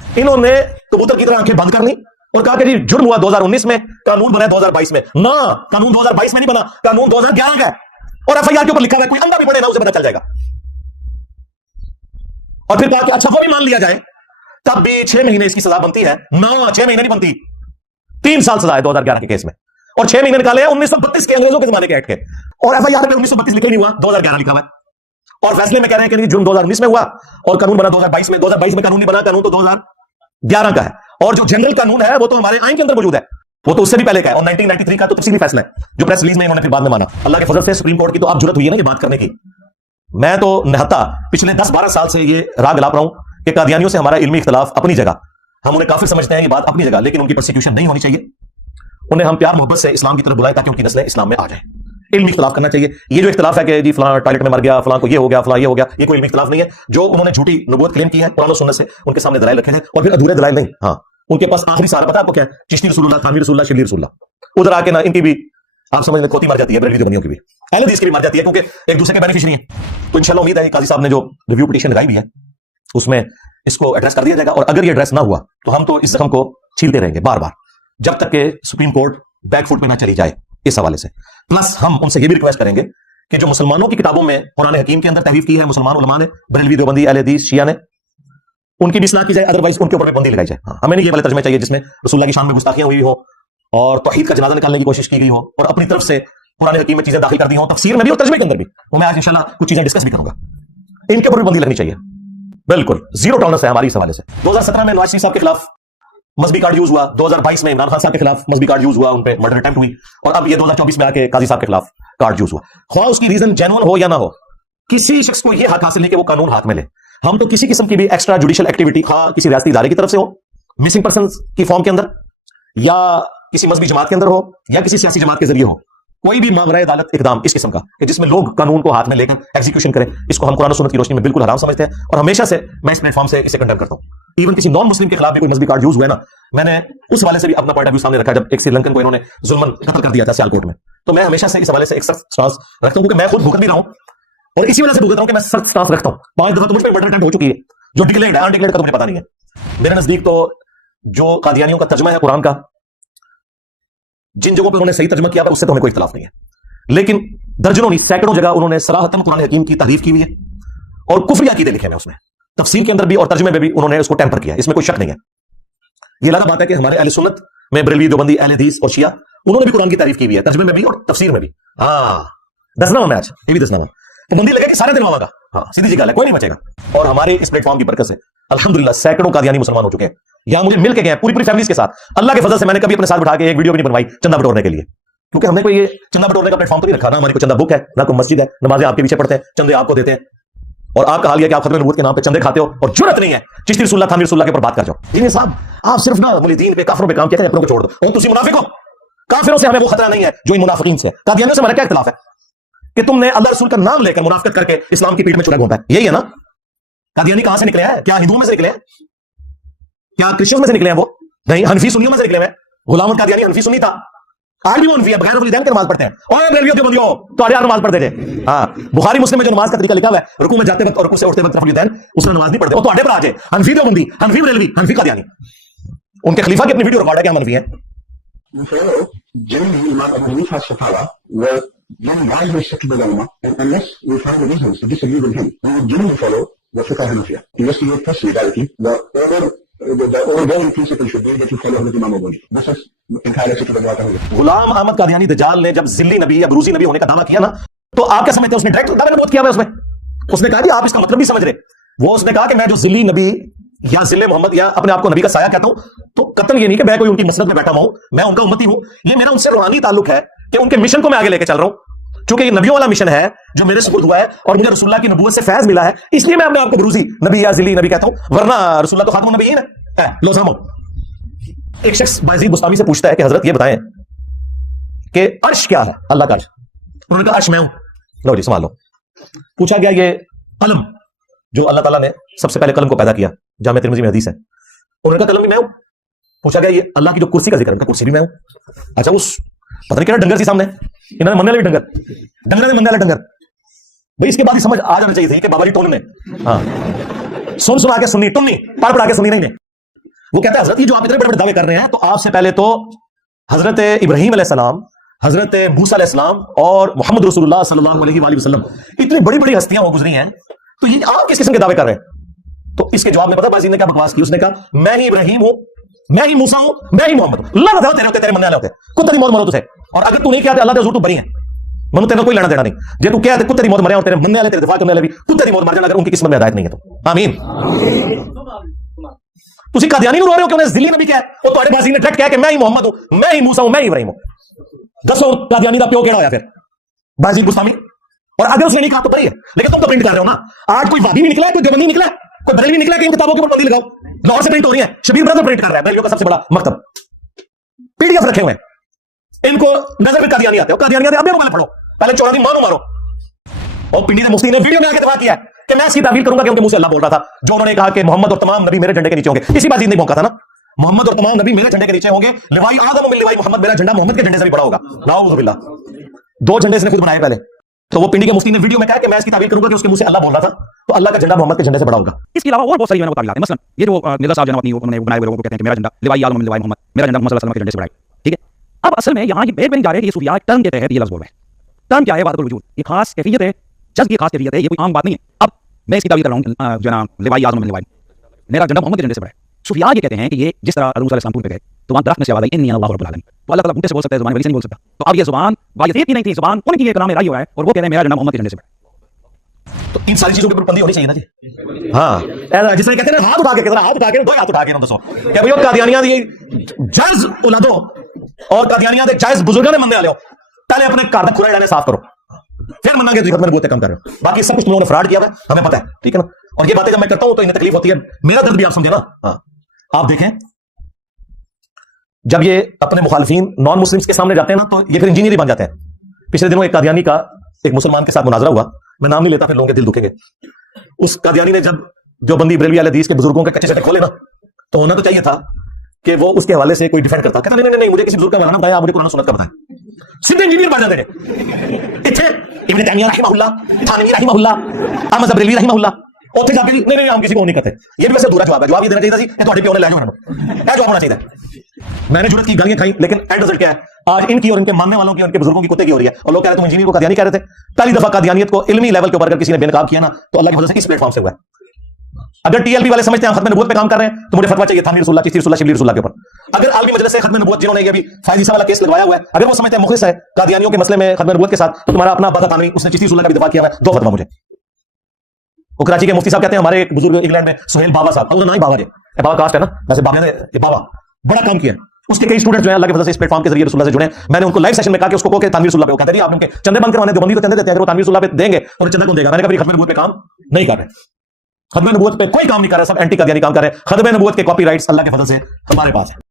انہوں نے کبوتر کی طرح آنکھیں بند کرنی اور کہا کہ جی جرم ہوا 2019 میں، قانون بنا 2022 میں. نہ، قانون 2022 میں نہیں بنا، قانون 2011 کا ہے، اور ایف آئی آر کے اوپر لکھا ہوا ہے، کوئی اندھا بھی پڑے نا اسے پتہ چل جائے گا. اور پھر کہا کہ اچھا وہ بھی مان لیا جائے، تب بھی 6 مہینے اس کی سزا بنتی ہے. نہ، 6 مہینے نہیں بنتی، 3 سال سزا ہے 2011 کے کیس میں، اور 6 مہینے نکالے ہیں 1932 کے انگریزوں کے زمانے کے ایکٹ کے، اور ایف آئی آر میں 1932 لکھا نہیں ہوا، 2011 لکھا ہوا ہے. اور فیصلے میں کہہ رہے ہیں کہ جرم 2019 میں ہوا اور قانون بنا 2022 میں. 2022 میں قانون نہیں بنا، قانون تو 2011 کا ہے. اور جو جنرل قانون ہے وہ تو ہمارے آئین کے اندر موجود ہے، وہ تو اس سے بھی پہلے کا ہے، اور 1993 کا تو تفصیلی فیصلہ ہے جو پریس ریلیز میں انہوں نے پھر بعد میں مانا. اللہ کے فضل سے سپریم کورٹ کی تو اب جرت ہوئی ہے نا یہ بات کرنے کی. میں تو نہتا پچھلے 10-12 سال سے یہ راگ لاپ رہا ہوں کہ قادیانیوں سے ہمارا علمی اختلاف اپنی جگہ، ہم انہیں کافر سمجھتے ہیں، یہ بات اپنی جگہ، لیکن ان کی پرسیکیوشن نہیں ہونی چاہیے. انہیں ہم پیار محبت سے اسلام کی طرف بلائیں تاکہ ان کی نسلیں اسلام میں آ جائیں. علمی اختلاف کرنا چاہیے. یہ جو اختلاف ہے کہ جی فلاں ٹوائلٹ میں مر گیا، فلاں کو یہ ہو گیا، فلاں یہ ہو گیا، یہ کوئی علمی اختلاف نہیں ہے. جو انہوں نے جھوٹی نبوت کلیم کی ہے قرآن و سنت سے، ان کے سامنے دلائل رکھے ہیں، اور پھر ادھورے دلائل نہیں. ہاں، ان کے پاس آخری سہارا پتہ ہے آپ کو کیا ہے؟ چشتی رسول اللہ، تھانوی رسول اللہ، شبلی رسول اللہ. ادھر آ کے نا ان کی بھی آپ سمجھ لیں کھوتی مر جاتی ہے، بریلوی دیوبندیوں کی بھی، اہل حدیث کی بھی مر جاتی ہے، کیونکہ ایک دوسرے کے بینیفیشری ہیں. تو انشاءاللہ امید ہے قاضی صاحب نے جو ریویو پٹیشن لگائی بھی ہے اس میں اس کو ایڈریس کر دیا جائے گا. اور اگر یہ ایڈریس نہ ہوا تو ہم تو اس زخم کو چھیلتے رہیں گے بار بار جب تک کہ سپریم کورٹ بیک فٹ پہ نہ چلی جائے اس حوالے سے. پلس ہم ان سے یہ بھی ریکویسٹ کریں گے کہ جو مسلمانوں کی کتابوں میں قرآن حکیم کے اندر تحریف کی ہے مسلمان علماء نے، بریلوی دیوبندی، اہل حدیث، شیعہ نے، ان کی بھی اصلاح کی جائے، ادروائز ان کے اوپر پابندی لگائی جائے. ہمیں نہیں یہ والے ترجمے چاہیے جس میں رسول اللہ کی شان میں گستاخیاں ہوئی ہو اور توحید کا جنازہ نکالنے کی کوشش کی گئی ہو اور اپنی طرف سے قرآن حکیم میں چیزیں داخل کر دی ہوں، تفسیر میں بھی اور ترجمے کے اندر بھی. وہ میں آج انشاءاللہ کچھ چیزیں ڈسکس بھی کروں گا. ان کے اوپر بھی پابندی لگنی چاہیے. بالکل زیرو ٹالرنس ہے ہماری اس حوالے سے. 2017 میں نواز شریف صاحب کے خلاف مذہبی کارڈ یوز ہوا، 2022 میں عمران خان صاحب کے خلاف مذہبی کارڈ یوز ہوا، ان پہ مرڈر اٹمپٹ ہوئی، اور اب یہ 2024 میں آ کے قاضی صاحب کے خلاف کارڈ یوز ہوا. خواہ اس کی ریزن جینون ہو یا نہ ہو، کسی شخص کو یہ حق حاصل نہیں کہ وہ قانون ہاتھ میں لے. ہم تو کسی قسم کی بھی ایکسٹرا جوڈیشل ایکٹیویٹی خواہ کسی ریاستی ادارے کی طرف سے ہو، مسنگ پرسنز کی فارم کے اندر، یا کسی مذہبی جماعت کے اندر ہو، یا کسی سیاسی جماعت کے ذریعے ہو، کوئی بھی ماورائے عدالت اقدام اس قسم کا کہ جس میں لوگ قانون کو ہاتھ میں لے کر ایگزیکیوشن کریں، اس کو ہم قرآن و سنت کی روشنی میں بالکل حرام سمجھتے ہیں. اور ہمیشہ سے میں اس پلیٹ فارم سے اسے کنڈیم کرتا ہوں. ایون کسی نان مسلم کے خلاف بھی کوئی مذہبی کارڈ یوز ہوا ہے نا، میں نے اس حوالے سے بھی اپنا پوائنٹ آف ویو سامنے رکھا جب ایک سری لنکن کو انہوں نے ظلمن قتل کر دیا تھا سیالکوٹ میں. تو میں ہمیشہ سے اس حوالے سے ایک سخت سٹانس رکھتا ہوں، کیونکہ میں خود بھگت بھی رہا ہوں اور اسی وجہ سے بھگت رہا ہوں کہ میں سخت سٹانس رکھتا ہوں. 5 دفعہ تو مجھ پہ مرڈر اٹمپٹ ہو چکی ہے، جو ڈکلیئرڈ ہے، انڈکلیئرڈ کا تو مجھے پتہ نہیں ہے. میرے نزدیک تو جو قادیانیوں کا ترجمہ ہے قرآن کا، جن جگہوں پہ انہوں نے صحیح ترجمہ کیا ہے اس سے تو ہمیں کوئی اختلاف نہیں ہے، لیکن درجنوں نہیں سینکڑوں جگہ انہوں نے صراحتاً قرآن حکیم کی تحریف کی ہوئی ہے اور کفری عقیدے لکھے ہیں اس میں، تفسیر کے اندر بھی اور ترجمے میں بھی انہوں نے اس کو ٹیمپر کیا ہے، اس میں کوئی شک نہیں ہے. یہ الگ بات ہے کہ ہمارے اہل سنت میں بریلوی دیوبندی، اہل حدیث اور شیعہ، انہوں نے بھی قرآن کی تعریف کی ہوئی ہے، ترجمے میں بھی اور تفسیر میں بھی. ہاں دسنا ہوں میں آج یہ بھی دسنا ہوں، پابندی لگے کہ سارے دن کا. ہاں سیدھی سی گل ہے، کوئی نہیں بچے گا. اور ہمارے اس پلیٹ فارم کی برکت سے الحمدللہ سینکڑوں قادیانی مسلمان ہو چکے ہیں، یہاں مجھے مل کے گئے ہیں پوری فیملیز کے ساتھ. اللہ کے فضل سے میں نے کبھی اپنے ساتھ بٹھا کے ایک ویڈیو بھی نہیں بنوائی چندہ بٹورنے کے لیے، کیونکہ ہم نے کوئی یہ چندہ بٹورنے کا پلیٹ فارم تو نہیں رکھا نا. ہماری کوئی چندہ بک ہے نہ کوئی مسجد ہے، نمازیں آپ کے پیچھے پڑھتے ہیں، چندے آپ کو دیتے ہیں، اور آپ کا حال یہ کہ آپ ختم نبوت کے نام پہ چندے کھاتے ہو اور جرت نہیں ہے چشتی رسول اللہ، تھانوی رسول اللہ کے اوپر بات کر جاؤ. جی صاحب آپ صرف نا ملحدین پہ، کافروں پہ کام کہتے ہیں، اپنوں کو چھوڑ دو، اور تسی منافق ہو. کافروں سے ہمیں وہ خطرہ نہیں ہے جو ان منافقین سے ہے. قادیانیوں سے ہمارا کیا اختلاف ہے کہ تم نے اللہ رسول کا نام لے کر منافقت کر کے اسلام کی پیٹ میں چڑھا گھونپا ہے. یہی ہے نا. قادیانی کہاں سے نکلے ہیں؟ کیا ہندوؤں میں سے نکلے ہیں؟ کیا کرسچنز میں سے نکلے ہیں؟ وہ نہیں، حنفی سنیوں میں سے نکلے ہیں. غلام القادیانی حنفی سنی تھا، آج بھی وہ حنفی ہے، بغیر ولیدین کے نماز پڑھتے ہیں. اوے بریلویوں کے بندیوں تو آج نماز پڑھتے تھے. ہاں بخاری مسلم میں جو نماز کا طریقہ لکھا ہوا ہے، رکوع میں جاتے وقت اور رکوع سے اٹھتے وقت ولیدین، اس میں نماز نہیں پڑھتے. وہ تو آڈے پر آ جائے حنفی دیوبندی، حنفی بریلوی، حنفی قادیانی. ان کے خلیفہ کی اپنی ویڈیو ریکارڈ ہے کہ ہم حنفی ہیں. Generally, Imam Abu Hanifa's fatwa were very widely accepted by the ulama, and unless we find a reason to disagree with him, we would generally follow the fiqh al-Hanafiya. Investigate personally directly. The overwhelming principle should be that you follow Hazrat Imam Abu Hanifa. This is entirely accepted by the ulama. Ghulam Ahmad Qadiani دجال نے جب ذلی نبی یا بروزی نبی ہونے کا دعویٰ کیا نا، تو آپ کیا سمجھتے ہیں؟ اس نے ڈائریکٹ دعوے نبوت کیا ہوا ہے. اس نے کہا کہ آپ اس کا مطلب نہیں سمجھ رہے. وہ اس نے کہا کہ میں جو ذلی نبی یا ذل محمد یا اپنے آپ کو نبی کا سایہ کہتا ہوں، تو قطعاً یہ نہیں کہ میں کوئی ان کی مسرت میں بیٹھا ہوں، میں ان کا امتی ہوں. یہ میرا ان سے روحانی تعلق ہے کہ ان کے مشن کو میں آگے لے کے چل رہا ہوں. چونکہ یہ نبیوں والا مشن ہے جو میرے سپرد ہوا ہے اور مجھے رسول اللہ کی نبوت سے فیض ملا ہے، اس لیے میں اپنے آپ کو بروزی نبی یا ذلی نبی کہتا ہوں، ورنہ رسول اللہ تو خاتم النبیین ہے. لو سامو. ایک شخص بایزید بستامی سے پوچھتا ہے کہ حضرت یہ بتائیں کہ عرش کیا ہے؟ اللہ کا عرش. انہوں نے کہا عرش میں ہوں. لو جی سنبھال لو. پوچھا گیا یہ قلم جو اللہ تعالیٰ نے سب سے پہلے قلم کو پیدا کیا، جامع ترمذی میں حدیث ہے، انہوں نے کہا قلم بھی میں ہوں. پوچھا گیا یہ اللہ کی جو کرسی کا ذکر ہے، ان کا کرسی بھی میں ہوں. اچھا اس پتہ نہیں کیا ڈنگر سی سامنے، انہوں نے مننے والی ڈنگر نے مننے والا ڈنگر. بھائی اس کے بعد ہی سمجھ آ جانا چاہیے تھی کہ بابا جی ٹون نے ہاں سن سنا کے سنی، ٹنی پڑھ پڑھا کے سنی نہیں نے. وہ کہتا ہے حضرت یہ جو آپ اتنے بڑے بڑے دعوے کر رہے ہیں تو آپ سے پہلے تو حضرت ابراہیم علیہ السلام، حضرت موسیٰ علیہ السلام اور محمد رسول اللہ صلی اللہ علیہ وآلہ وسلم اتنی بڑی بڑی ہستیاں وہ گزری ہیں، تو یہ آپ کس قسم کے دعوے کر رہے ہیں؟ تو اس کے جواب میں پتہ بازی نے کیا بکواس کی؟ اس نے کہا میں ہی ابراہیم ہوں، میں ہی موسیٰ ہوں، میں ہی محمد ہوں۔ اللہ تعالیٰ تیرے ہوتے تیرے مننے والے ہوتے کتے دی موت مرو تجھے، اور اگر تو نہیں کہتے اللہ کے حضور تو بری ہے، منو تیرے کوئی لینا دینا نہیں، جے تو کہتے کتے دی موت مرے اور تیرے مننے والے تیرے دفاع کرنے والے بھی کتے دی موت مر جان اگر ان کی قسمت میں ہدایت نہیں ہے تو آمین۔ تسی قادیانی نوں رو رہے ہو کہ انہیں ذلی نبی کیا ہے؟ وہ تہاڈے بازی نے ڈٹ کہا کہ میں ہی محمد ہوں، میں ہی موسیٰ ہوں، میں ہی ابراہیم ہوں۔ دسو قادیانی دا پیو کیڑا ہویا پھر؟ بازی گستامی؟ اور اگر اس نے نہیں کہا تو بری ہے، لیکن تم تو پرنٹ کر رہے ہو نا۔ آج کوئی وہابی نہیں نکلا ہے، کوئی دیوبندی نکلا ہے، کوئی بریلوی نکلا ہے کہ ان کتابوں کے اوپر بندی لگاؤ۔ لاہور سے پرنٹ ہو رہی ہے، شبیر برادر پرنٹ کر رہا ہے، بریلویوں کا سب سے بڑا مکتب، پی ڈی ایف رکھے ہوئے ہیں۔ ان کو نظر میں قادیانی آتے ہو، قادیانی آتے ابھی پہلے پڑھو، پہلے 14 دن مانو مارو۔ اور پنڈی نے مفتی نے ویڈیو میں آ کے دفاع کیا ہے کہ میں اس کی تعبیر کروں گا کہ ان کے منہ سے اللہ بول رہا تھا جو انہوں نے کہا کہ محمد اور تمام نبی میرے جھنڈے کے نیچے ہوں گے۔ اسی بات نہیں موقع تھا نا، محمد اور تمام نبی میرے جھنڈے کے نیچے ہوں گے، لوائی آدم من لوائی محمد، میرا جھنڈا محمد کے جھنڈے سے بھی بڑا ہوگا، نعوذ باللہ۔ دو جھنڈے اس نے خود بنائے پہلے، تو وہ پنڈی کے مفتی نے ویڈیو میں کہا کہ میں اس کی تعبیر کروں گا کہ اس کے منہ سے اللہ بول رہا تھا، تو اللہ کا جھنڈا محمد کے جھنڈے سے بڑا ہوگا۔ اس کے علاوہ اور بہت ساری تعبیرات ہیں، مثلا یہ جو مرزا صاحب جناب انہوں نے بنائے ہوئے لوگوں کو کہتے ہیں کہ میرا جھنڈا لوائی آدم من لوائی محمد، میرا جھنڈا محمد صلی اللہ علیہ وسلم کے جھنڈے سے بڑا ہے، ٹھیک ہے۔ اب اصل میں یہاں یہ بیٹ نہیں جا رہے کہ یہ صوفیاء ٹرم کے تحت یہ لفظ بول رہے ہیں۔ ٹرم کیا ہے؟ وحدت الوجود، یہ خاص کیفیت ہے، جذب کی خاص کیفیت ہے، یہ کوئی عام بات نہیں ہے۔ اب میں اس کی تعبیر کر رہا ہوں جناب لوائی آدم من لوائی، میرا جھنڈا محمد کے جھنڈے سے بڑا ہے۔ صوفیاء یہ کہتے ہیں کہ یہ جس طرح حضور صلی اللہ علیہ وسلم ٹور پہ گئے تو وہاں درخت میں سے آواز آئی انی انا اللہ رب العالمین، تو اللہ تعالیٰ بوٹے سے بول سکتا ہے، زبان ولی سے نہیں بول سکتا۔ تو اب یہ زبان واجب کی نہیں تھی، زبان ان کی یہ کلام رائی ہوا ہے اور وہ کہتے ہیں میرا جھنڈا محمد کے جھنڈے سے بڑا ہے۔ تو ان ساری چیزوں کے اوپر بندی ہونی چاہیے نا جی۔ ہاں جس نے کہتے ہیں ہاتھ اٹھا کے، ہاتھ اٹھا کے، دو ہاتھ اٹھا کے دسو کہ بھئی قادیانیاں دی جائز اولادوں اور قادیانیاں دے جائز بزرگاں نے مننے والے ہو، پہلے اپنے گھر دا کھڑا ڈالے صاف کرو، پھر مننا گے ختم نبوت کام کر رہے ہو۔ باقی سب کچھ تم لوگوں نے فراڈ کیا ہوا ہے، ہمیں پتہ ہے، ٹھیک ہے نا۔ اور یہ باتیں جب میں کرتا ہوں تو انہیں تکلیف ہوتی ہے، میرا درد بھی آپ سمجھے نا۔ ہاں آپ دیکھیں جب یہ اپنے مخالفین نان مسلمس کے سامنے جاتے ہیں نا تو یہ پھر انجینئر ہی بن جاتے ہیں۔ پچھلے دنوں ایک قادیانی کا ایک مسلمان کے ساتھ مناظرہ ہوا، میں نام نہیں لیتا پھر لوگوں کے دل دکھیں گے۔ اس قادیانی نے جب جو بندی بریلوی اہل حدیث کے بزرگوں کے کچے چٹے کھولے نا تو ہونا تو چاہیے تھا کہ وہ اس کے حوالے سے کوئی ڈیفینڈ کرتا، کہتا نہیں نہیں نہیں مجھے کسی بزرگ کا حوالہ بتایا، آپ مجھے قرآن سنت کا بتائیں۔ سیدھے انجینئر بن جاتے ہیں اتنے ابن تیمیہ رحمہ اللہ، تھانوی رحمہ اللہ، احمد بریلوی رحمہ اللہ، اوتھے جا کے نہیں نہیں ہم کسی کو نہیں کرتے۔ یہ بھی ویسے دورا جواب ہے، جواب یہ دینا چاہیے تھا کہ تہاڈے پیو نے لے جاؤ اے جواب ہونا چاہیے۔ میں نے جرت کی گالیاں کھائیں لیکن اینڈ رزلٹ کیا ہے؟ آج ان کی اور ان کے ماننے والوں کی، ان کے بزرگوں کی کتے کی ہو رہی ہے، اور لوگ کہہ رہے تم انجینئر کو قادیانی کہہ رہے تھے۔ پہلی دفعہ قادیانیت کو علمی لیول کے اوپر اگر کسی نے بے نقاب کیا نا تو اللہ کی وجہ سے اس پلیٹ فارم سے ہوا ہے۔ اگر ٹی ایل پی والے سمجھتے ہیں ختم نبوت پہ کام کر رہے ہیں تو مجھے فتویٰ چاہیے تھانوی رسول اللہ، چشتی رسول اللہ، شبلی رسول اللہ کے اوپر۔ اگر عالمی مجلس سے ختم نبوت جنہوں نے یہ بھی فائز عیسیٰ والا کیس لگوایا ہوا ہے، اگر وہ سمجھتے ہیں مخلص ہے قادیانیوں کے مسئلے میں ختم نبوت کے ساتھ، تو تمہارا اپنا ابا تھانوی اس نے چشتی رسول اللہ کا بھی دفاع کیا ہوا ہے، دو فتویٰ مجھے۔ وہ کراچی کے مفتی صاحب کہتے ہیں ہمارے ایک بزرگ انگلینڈ میں سہیل بابا صاحب، اللہ نام ہی بابا جی، بابا کاسٹ ہے نا، ویسے بابا یہ بابا بڑا کام کیا ہے۔ اس کے کئی اسٹوڈنٹ جو ہیں اللہ کے فضل سے اس پلیٹ فارم کے ذریعے رسول اللہ سے جڑے ہیں۔ میں نے ان کو لائیو سیشن میں کہا کہ اس کو کہ تانویر رسول اللہ پہ، وہ کہتے ہیں آپ ان کے چندے بند کروانے، دیوبندی تو چندے دیتے ہیں، اگر وہ تانویر رسول اللہ پہ دیں گے اور چندہ کون دے گا؟ میں نے کہا ختم نبوت پہ کام نہیں کر رہے، ختم نبوت پہ کوئی کام نہیں کر رہے، سب اینٹی قادیانی کام کر رہے ہیں۔ ختم نبوت کے کاپی رائٹس اللہ کے فضل سے ہمارے پاس ہیں۔